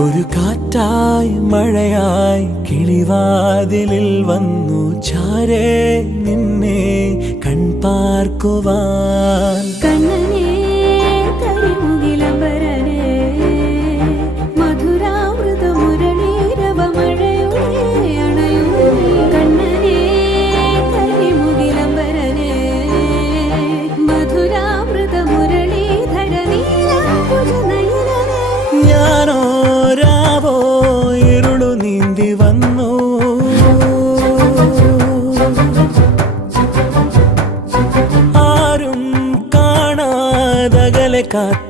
ഒരു കാറ്റായി മഴയായി കിളിവാതിലിൽ വന്നു ചാരേ നിന്നെ കൺപാർക്കുവാൻ. കണ്ണനേ കരിമുകിലംബരനേ മധുരാമൃത മുരളീരവ മഴയുടെ അണയുന്നേ. കണ്ണനേ കരിമുകിലംബരനേ മധുരാമൃത മുരളീധര നീലാംബുജ നയനനേ. ഞാനോ രാവോ ഇരുളു നീന്തി വന്നു, ആരും കാണാതകലെ കാത്തു